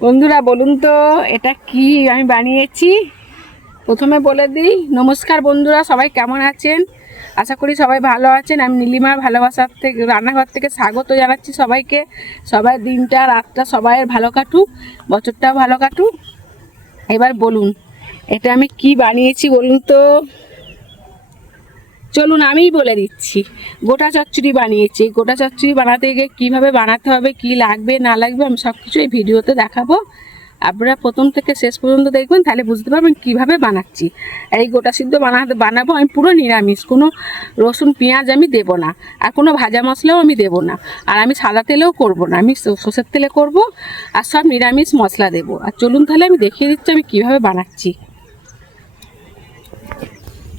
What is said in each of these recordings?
বন্ধুরা বলুন তো এটা কি আমি বানিয়েছি। প্রথমে বলে দিই নমস্কার বন্ধুরা, সবাই কেমন আছেন? আশা করি সবাই ভালো আছেন। আমি নীলিমার ভালোবাসার থেকে রান্নাঘর থেকে স্বাগত জানাচ্ছি সবাইকে। সবাই দিনটা রাতটা সবাইয়ের ভালো কাটুক, বছরটাও ভালো কাটুক। এবার বলুন এটা আমি কি বানিয়েছি বলুন তো। চলুন আমিই বলে দিচ্ছি। গোটা চচ্চড়ি বানিয়েছি। গোটা চচ্চড়ি বানাতে গিয়ে কীভাবে বানাতে হবে, কি লাগবে না লাগবে, আমি সব কিছু এই ভিডিওতে দেখাবো। আপনারা প্রথম থেকে শেষ পর্যন্ত দেখবেন, তাহলে বুঝতে পারবেন কিভাবে বানাচ্ছি। এই গোটা সিদ্ধ বানাবো আমি পুরো নিরামিষ, কোনো রসুন পেঁয়াজ আমি দেবো না, আর কোনো ভাজা মশলাও আমি দেবো না, আর আমি সাদা তেলেও করব না, আমি সর্ষের তেলে করব, আর সব নিরামিষ মশলা দেবো। আর চলুন তাহলে আমি দেখিয়ে দিচ্ছি আমি কিভাবে বানাচ্ছি।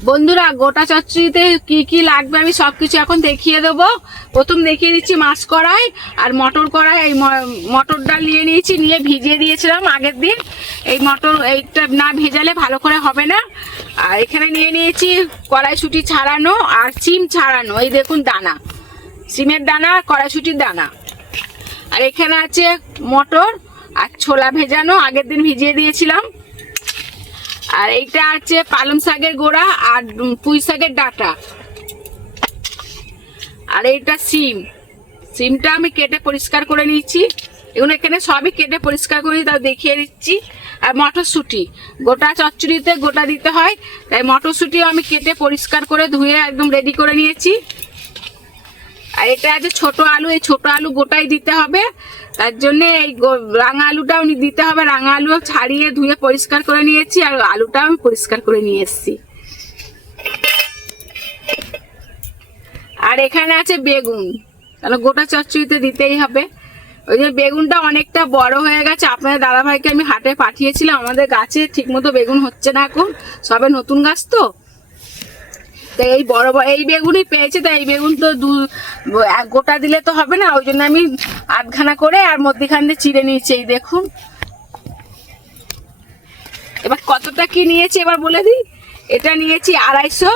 বন্ধুরা গোটা চচ্চড়িতে কি কি লাগবে আমি সব কিছু এখন দেখিয়ে দেবো। প্রথম দেখিয়ে দিচ্ছি মাছ কড়াই আর মটর কড়াই। এই মটর ডাল নিয়ে নিয়েছি, নিয়ে ভিজিয়ে দিয়েছিলাম আগের দিন। এই মটর এইটা না ভেজালে ভালো করে হবে না। আর এখানে নিয়ে নিয়েছি কড়াইশুঁটি ছাড়ানো আর সিম ছাড়ানো, এই দেখুন দানা, সিমের দানা, কড়াইশুঁটির দানা। আর এখানে আছে মটর আর ছোলা ভেজানো, আগের দিন ভিজিয়ে দিয়েছিলাম। আর এইটা আছে পালং শাকের গোড়া আর পুঁই শাকের ডাঁটা। আর এইটা সিমটা আমি কেটে পরিষ্কার করে নিয়েছি। এগুলো এখানে সবই কেটে পরিষ্কার করে তাও দেখিয়ে দিচ্ছি। আর মটরশুঁটি, গোটা চচ্চড়িতে গোটা দিতে হয়, তাই মটরশুঁটিও আমি কেটে পরিষ্কার করে ধুয়ে একদম রেডি করে নিয়েছি। আর এটা আছে ছোট আলু, এই ছোট আলু গোটাই দিতে হবে, তার জন্য এই রাঙা আলুটাও দিতে হবে। রাঙা আলু ছাড়িয়ে ধুয়ে পরিষ্কার করে নিয়েছি, আর আলুটাও আমি পরিষ্কার করে নিয়ে এসেছি। আর এখানে আছে বেগুন, তাহলে গোটা চচ্চড়িতে দিতেই হবে। ওই যে বেগুনটা অনেকটা বড় হয়ে গেছে, আপনাদের দাদাভাইকে আমি হাটে পাঠিয়েছিলাম। আমাদের গাছে ঠিকমতো বেগুন হচ্ছে না এখন, সবে নতুন গাছ তো, তাই এই বড় এই বেগুনই পেয়েছে। তাই এই বেগুন তো গোটা দিলে তো হবে না, ওই জন্য আমি আধখানা করে আর মধ্যখান দিয়ে চিড়ে নিয়েছি। এই দেখুন। এবার কতটা কি নিয়েছি এবার বলে দিই। এটা নিয়েছি 250,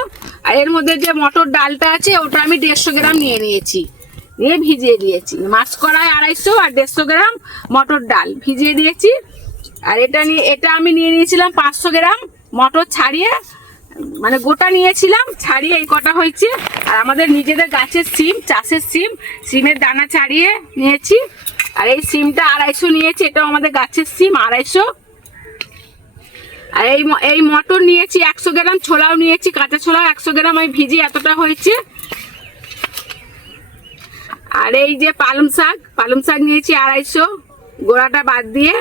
আর এর মধ্যে যে মটর ডালটা আছে ওটা আমি 150 গ্রাম নিয়ে নিয়েছি, নিয়ে ভিজিয়ে দিয়েছি। মাছ কড়াই 250 আর 150 গ্রাম মটর ডাল ভিজিয়ে দিয়েছি। আর এটা আমি নিয়ে নিয়েছিলাম 500 গ্রাম মটর ছাড়িয়ে, মানে গোটা নিয়েছিলাম, ছাড়িয়ে এই কটা হয়েছে। আর আমাদের নিজেদের গাছের সিম, চাষের সিমের দানা ছাড়িয়ে নিয়েছি। আর এই সিমটা 250 নিয়েছি, এটাও আমাদের গাছের সিম 250। আর এই মটর নিয়েছি 100 গ্রাম, ছোলাও নিয়েছি, কাঁচা ছোলা 100 গ্রাম আমি ভিজি, এতটা হয়েছে। আর এই যে পালং শাক নিয়েছি 250, গোড়াটা বাদ দিয়ে,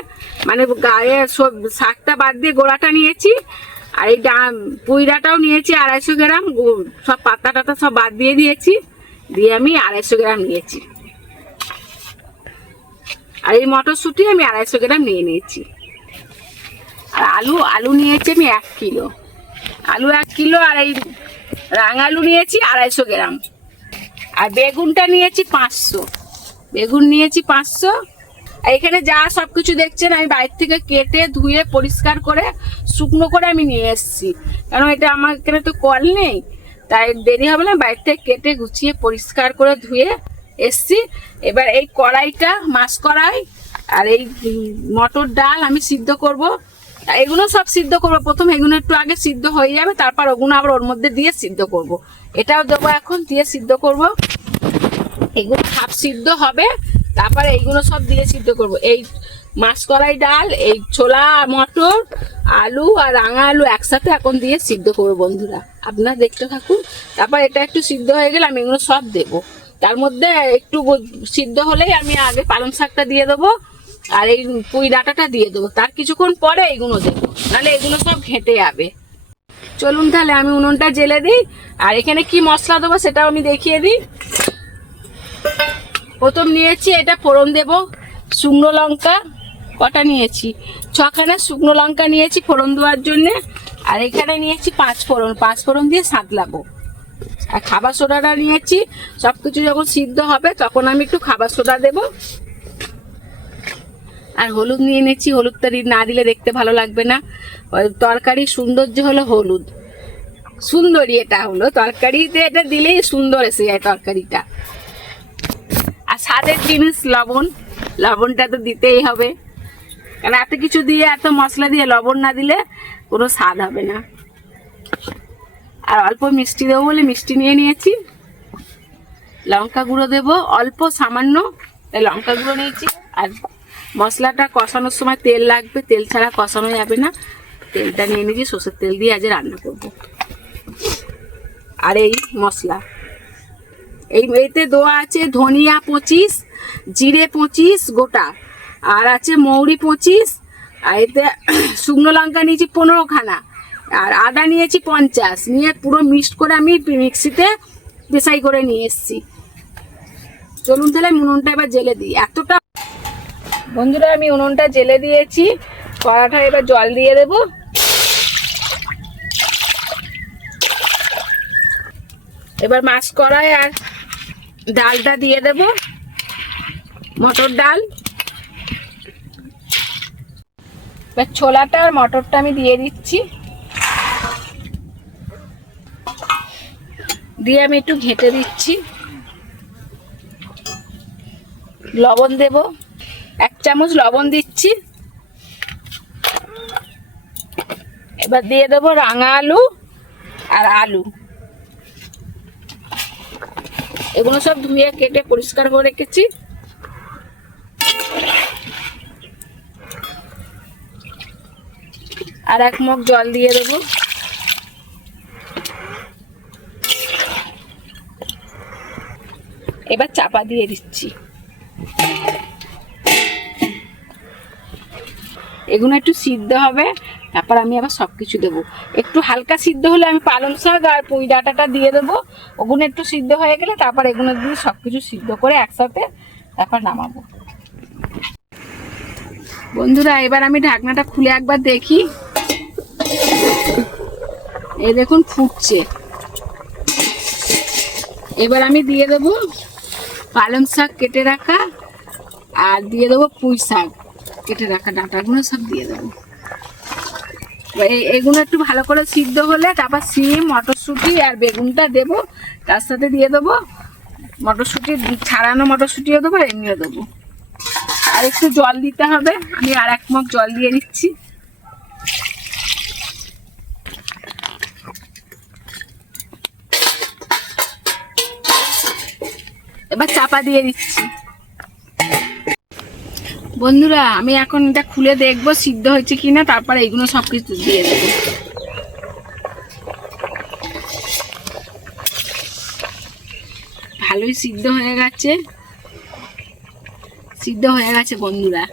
মানে গায়ে সব শাকটা বাদ দিয়ে গোড়াটা নিয়েছি। আর এই পুঁই ডাঁটাও নিয়েছি 250 গ্রাম, সব পাতা টাতা সব বাদ দিয়ে দিয়েছি, দিয়ে আমি 250 গ্রাম নিয়েছি। আর এই মটরশুঁটি আমি 250 গ্রাম নিয়ে নিয়েছি। আর আলু নিয়েছি আমি 1 কিলো, আলু 1 কিলো। আর এই রাঙালু নিয়েছি 250 গ্রাম। আর বেগুনটা নিয়েছি 500, বেগুন নিয়েছি 500। আর এখানে যা সব কিছু দেখছেন আমি বাইরে থেকে কেটে ধুয়ে পরিষ্কার করে শুকনো করে আমি নিয়ে এসেছি, কারণ এটা আমার এখানে তো কল নেই, তাই দেরি হবে না। বাইরে থেকে কেটে গুছিয়ে পরিষ্কার করে ধুয়ে এসেছি। এবার এই কড়াইটা, মাছ কড়াই আর এই মটর ডাল আমি সিদ্ধ করব। এগুলো সব সিদ্ধ করবো, প্রথম এগুলো একটু আগে সিদ্ধ হয়ে যাবে, তারপর ওগুলো আবার ওর মধ্যে দিয়ে সিদ্ধ করব। এটাও দেবো এখন, দিয়ে সিদ্ধ করব। এগুলো হাফ সিদ্ধ হবে, তারপরে এইগুলো সব দিয়ে সিদ্ধ করব। এই মাছ কড়াই ডাল, এই ছোলা, মটর, আলু আর রাঙা আলু একসাথে এখন দিয়ে সিদ্ধ করবো বন্ধুরা, আপনারা দেখতে থাকুন। তারপর এটা একটু সিদ্ধ হয়ে গেলে আমি এগুলো সব দেবো। তার মধ্যে একটু সিদ্ধ হলেই আমি আগে পালং শাকটা দিয়ে দেবো, আর এই পুঁই ডাঁটাটা দিয়ে দেবো। তার কিছুক্ষণ পরে এইগুলো দেবো, নাহলে এগুলো সব ঘেঁটে যাবে। চলুন তাহলে আমি উনুনটা জেলে দিই। আর এখানে কি মশলা দেবো সেটাও আমি দেখিয়ে দিই। প্রথম নিয়েছি এটা ফোড়ন দেব, শুকনো লঙ্কা কটা নিয়েছি, 6খানা শুকনো লঙ্কা নিয়েছি ফোড়ন দেওয়ার জন্যে। আর এখানে নিয়েছি 5 ফোড়ন দিয়ে সাঁতলাবো। আর খাবার সোডাটা নিয়েছি, সব কিছু যখন সিদ্ধ হবে তখন আমি একটু খাবার সোডা দেব। আর হলুদ নিয়ে নিয়েছি, হলুদটা না দিলে দেখতে ভালো লাগবে না। তরকারি সৌন্দর্য হলো হলুদ, সুন্দরী এটা হলো তরকারিতে, এটা দিলেই সুন্দর এসে যায় তরকারিটা। আর স্বাদের জিনিস লবণটা তো দিতেই হবে। কারণ এত কিছু দিয়ে, এত মশলা দিয়ে লবণ না দিলে কোনো স্বাদ হবে না। আর অল্প মিষ্টি দেবো বলে মিষ্টি নিয়ে নিয়েছি। লঙ্কা গুঁড়ো দেবো অল্প সামান্য, লঙ্কা গুঁড়ো নিয়েছি। আর মশলাটা কষানোর সময় তেল লাগবে, তেল ছাড়া কষানো যাবে না। তেলটা নিয়ে নিয়েছি, সর্ষের তেল দিয়ে আজ রান্না করব। আর এই মশলা এতে দেওয়া আছে ধনিয়া 25, জিরে 25 গোটা, আর আছে মৌরি 25, আর এতে শুকনো লঙ্কা নিয়েছি 15 খানা, আর আদা নিয়েছি 50, নিয়ে পুরো মিক্সড করে আমি মিক্সিতে পেশাই করে নিয়ে এসেছি। চলুন তাহলে উনুনটা এবার জেলে দিই। এতটা বন্ধুরা আমি উনুনটা জেলে দিয়েছি, কড়াটা এবার জল দিয়ে দেব। এবার মাছ কড়াই আর ডালটা দিয়ে দেব, মটর ডাল। এবার ছোলাটা আর মটরটা আমি দিয়ে দিচ্ছি, দিয়ে আমি একটু ঘেঁটে দিচ্ছি। লবণ দেব, 1 চামচ লবণ দিচ্ছি। এবার দিয়ে দেবো রাঙা আলু আর আলু, এগুলো সব ধুয়ে কেটে পরিষ্কার করে রেখেছি। আর 1 মগ জল দিয়ে দেবো। এবার চাপা দিয়ে দিচ্ছি। এগুলো একটু সিদ্ধ হবে, তারপর আমি আবার সবকিছু দেবো। একটু হালকা সিদ্ধ হলে আমি পালং শাক আর পুঁই ডাঁটাটা দিয়ে দেবো। ওগুলো একটু সিদ্ধ হয়ে গেলে তারপর এগুলো দিয়ে সবকিছু সিদ্ধ করে একসাথে তারপর নামাবো। বন্ধুরা এবার আমি ঢাকনাটা খুলে একবার দেখি। এই দেখুন ফুটছে। এবার আমি দিয়ে দেবো পালং শাক কেটে রাখা, আর দিয়ে দেবো পুঁই শাক কেটে রাখা, ডাঁটাগুলো সব দিয়ে দেবো। এগুলো একটু ভালো করে সিদ্ধ হলে তারপর সিম, মটরশুঁটি আর বেগুনটা দেবো। তার সাথে দিয়ে দেবো মটরশুঁটি, ছাড়ানো মটরশুঁটিও দেবো, এমনিও দেবো। আর একটু জল দিতে হবে, আমি আর 1 মগ জল দিয়ে দিচ্ছি। এবার চাপা দিয়ে দিচ্ছি। বন্ধুরা আমি এখন এটা খুলে দেখবো সিদ্ধ হয়েছে কিনা, তারপরে এইগুলো সবকিছু দিয়ে দেবো। ভালোই সিদ্ধ হয়ে গেছে, সিদ্ধ হয়ে গেছে বন্ধুরা।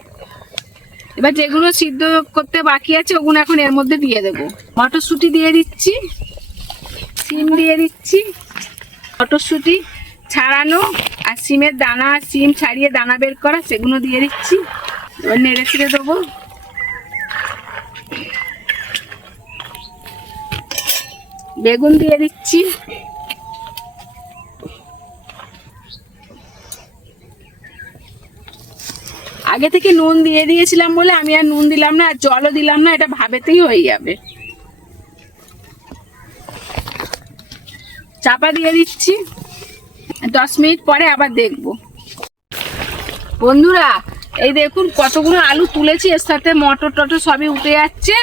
এবার যেগুলো সিদ্ধ করতে বাকি আছে ওগুলো এখন এর মধ্যে দিয়ে দেবো। মটরশুঁটি দিয়ে দিচ্ছি, সিম দিয়ে দিচ্ছি। মটরশুঁটি ছাড়ানো আর সিমের দানা, সিম ছাড়িয়ে দানা বের করা, সেগুলো দিয়ে দিচ্ছি। এবার নেড়ে ছেড়ে দেবো। বেগুন দিয়ে দিচ্ছি। আগে থেকে নুন দিয়ে দিয়েছিলাম বলে আমি আর নুন দিলাম না, আর জলও দিলাম না, এটা ভাবেতেই হয়ে যাবে। চাপা দিয়ে দিচ্ছি, 10 মিনিট পরে আবার দেখবো। বন্ধুরা এই দেখুন কতগুলো আলু তুলেছি, এর সাথে মটর টটর সবই উঠে যাচ্ছে,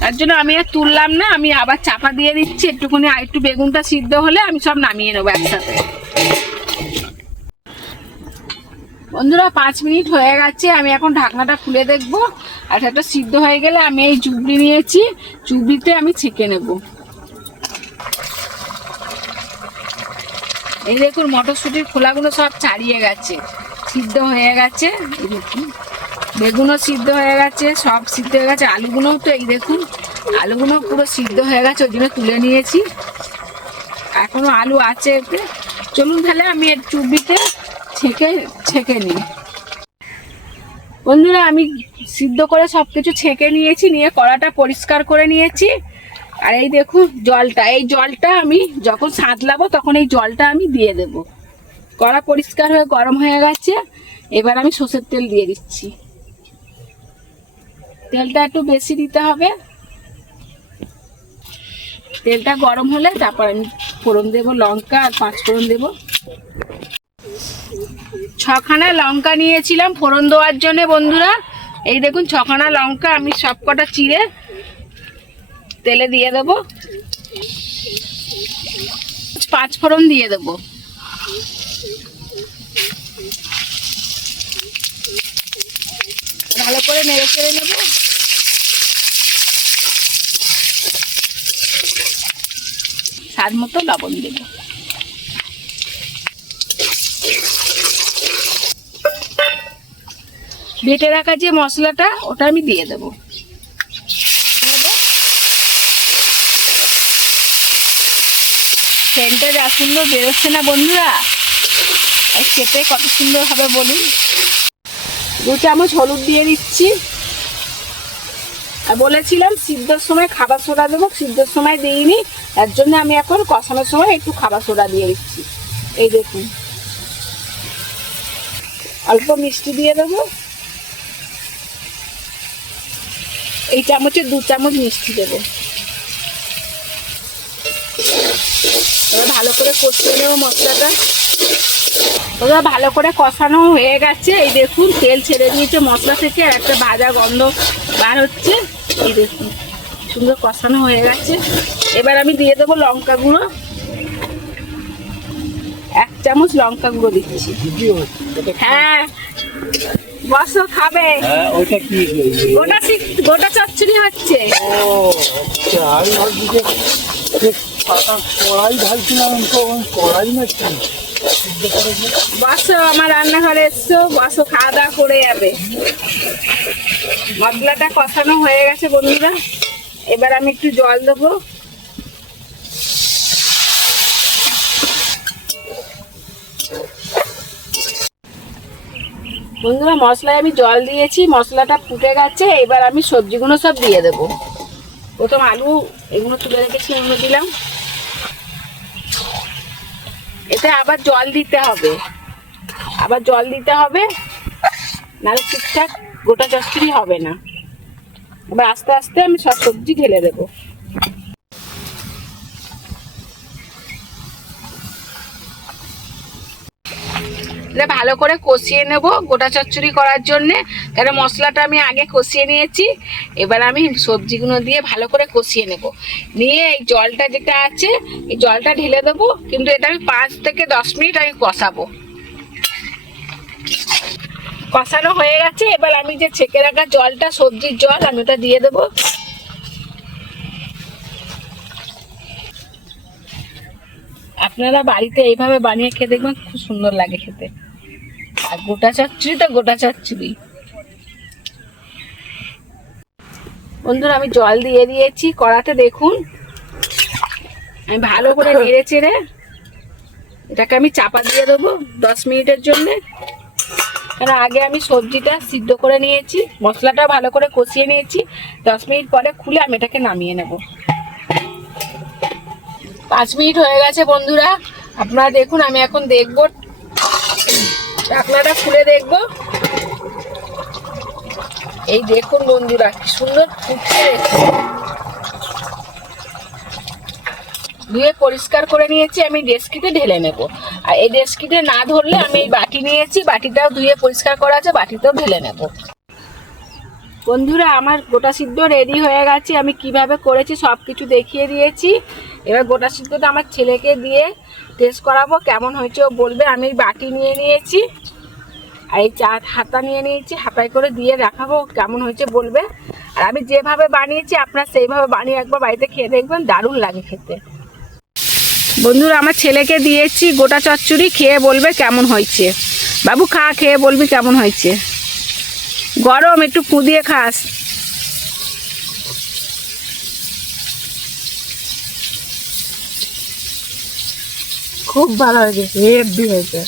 তার জন্য আমি আর তুললাম না। আমি আবার চাপা দিয়ে দিচ্ছি, একটুখানি আর একটু বেগুনটা সিদ্ধ হলে আমি সব নামিয়ে নেবো একসাথে। বন্ধুরা 5 মিনিট হয়ে গেছে, আমি এখন ঢাকনাটা খুলে দেখবো। আর সেটা সিদ্ধ হয়ে গেলে আমি এই চুবড়ি নিয়েছি, চুবড়িতে আমি ছেঁকে নেব। এই দেখুন মটরশুঁটির খোলাগুলো সব ছাড়িয়ে গেছে, সিদ্ধ হয়ে গেছে। এই দেখুন বেগুনও সিদ্ধ হয়ে গেছে, সব সিদ্ধ হয়ে গেছে। আলুগুলোও তো এই দেখুন আলুগুলো পুরো সিদ্ধ হয়ে গেছে, ওই জন্য তুলে নিয়েছি। এখনো আলু আছে এতে। চলুন তাহলে আমি এর চুবড়িতে ছেঁকে নিই। বন্ধুরা আমি সিদ্ধ করে সব কিছু ছেঁকে নিয়েছি, নিয়ে কড়াটা পরিষ্কার করে নিয়েছি। আর এই দেখুন জলটা, এই জলটা আমি যখন সাঁতলাবো তখন এই জলটা আমি দিয়ে দেব। কড়া পরিষ্কার হয়ে গরম হয়ে গেছে, এবার আমি সর্ষের তেল দিয়ে দিচ্ছি। তেলটা একটু বেশি দিতে হবে। তেলটা গরম হলে তারপর আমি ফোড়ন দেবো, লঙ্কা আর 5 ফোড়ন দেবো। 6খানা লঙ্কা নিয়েছিলাম ফোড়ন দেওয়ার জন্য বন্ধুরা, এই দেখুন ছখানা লঙ্কা আমি সব কটা চিড়ে তেলে দিয়ে দেবো। 5 ফোড়ন দিয়ে দেবো। ভালো করে নেড়ে চেড়ে নেবো। স্বাদ মতো লবণ দেবো। বেটে রাখা যে মশলাটা ওটা আমি দিয়ে দেবো। সেন্টটা যা সুন্দর বেরোচ্ছে না বন্ধুরা, খেতে কত সুন্দর হবে বলুন। 2 চামচ হলুদ দিয়ে দিচ্ছি। আর বলেছিলাম সিদ্ধর সময় খাবার সোডা দেবো, সিদ্ধর সময় দিইনি, তার জন্য আমি এখন কষানোর সময় একটু খাবার সোডা দিয়ে দিচ্ছি। এই দেখুন, অল্প মিষ্টি দিয়ে দেবো। এই চামচে 2 চামচ মিষ্টি দেবো। ভালো করে কষিয়ে নেবো মশলাটা। ওরা ভালো করে কষানো হয়ে গেছে। এই দেখুন তেল ছেড়ে দিয়েছে মশলা থেকে, আর একটা ভাজা গন্ধ বার হচ্ছে। এই দেখুন সুন্দর কষানো হয়ে গেছে। এবার আমি দিয়ে দেবো লঙ্কা গুঁড়ো। 1 চামচ লঙ্কা গুঁড়ো দিচ্ছি। হ্যাঁ বসো খাবে। গোটা চচ্চড়ি হচ্ছে। বসো আমার রান্নাঘরে এসছো, বসো খাওয়া দাওয়া করে যাবে। মশলাটা কষানো হয়ে গেছে বন্ধুরা। এবার আমি একটু জল দেবো। বন্ধুরা মশলায় আমি জল দিয়েছি, মশলাটা ফুটে গেছে। এবার আমি সবজিগুলো সব দিয়ে দেবো। প্রথম আলু এগুলো তুলে রেখেছি, এগুলো দিলাম। এতে আবার জল দিতে হবে, নাহলে ঠিকঠাক গোটা চচ্চড়ি হবে না। এবার আস্তে আস্তে আমি সব সবজি ঢেলে দেবো। ভালো করে কষিয়ে নেব গোটা চচ্চড়ি করার জন্যে, কারণ মশলাটা আমি আগে কষিয়ে নিয়েছি। এবার আমি সবজিগুলো দিয়ে ভালো করে কষিয়ে নেব। নিয়ে এই জলটা যেটা আছে এই জলটা ঢেলে দেবো, কিন্তু এটা আমি 5 থেকে 10 মিনিট আমি কষাবো। কষানো হয়ে গেছে। এবার আমি যে ছেঁকে রাখা জলটা, সবজির জল, আমি ওটা দিয়ে দেবো। আপনারা বাড়িতে এইভাবে বানিয়ে খেয়ে দেখবেন, খুব সুন্দর লাগে খেতে। আর গোটা চচ্চড়ি তো গোটা চচ্চড়ি। বন্ধুরা আমি জল দিয়ে দিয়েছি কড়াতে। দেখুন আমি ভালো করে নেড়ে চেড়ে এটাকে আমি চাপা দিয়ে দেবো 10 মিনিটের জন্যে। কারণ আগে আমি সবজিটা সিদ্ধ করে নিয়েছি, মশলাটা ভালো করে কষিয়ে নিয়েছি। 10 মিনিট পরে খুলে আমি এটাকে নামিয়ে নেব। 5 মিনিট হয়ে গেছে বন্ধুরা। আপনারা দেখুন, আমি এখন দেখবো, ঢাকনাটা খুলে দেখবো। এই দেখুন বন্ধুরা কি সুন্দর ফুটছে। ধুয়ে পরিষ্কার করে নিয়েছি, আমি ডেস্কিতে ঢেলে নেব। আর এই ডেস্কিতে না ধরলে আমি এই বাটি নিয়েছি, বাটিটাও ধুয়ে পরিষ্কার করা আছে, বাটিতেও ঢেলে নেব। বন্ধুরা আমার গোটা সিদ্ধ রেডি হয়ে গেছে। আমি কিভাবে করেছি সব কিছু দেখিয়ে দিয়েছি। এবার গোটা সিদ্ধটা আমার ছেলেকে দিয়ে টেস্ট করাবো, কেমন হয়েছে ও বলবে। আমি বাটি নিয়ে নিয়েছি আর এই হাতা নিয়ে নিয়েছি, হাতায় করে দিয়ে রাখাবো, কেমন হয়েছে বলবে। আর আমি যেভাবে বানিয়েছি আপনারা সেইভাবে বানিয়ে একবার বাড়িতে খেয়ে দেখবেন, দারুণ লাগে খেতে। বন্ধুরা আমার ছেলেকে দিয়েছি গোটা চচ্চড়ি, খেয়ে বলবে কেমন হয়েছে। বাবু খা, খেয়ে বলবি কেমন হয়েছে। গরম, একটু ফুদিয়ে খাস। খুব ভালো হয়েছে, হেভি হয়েছে।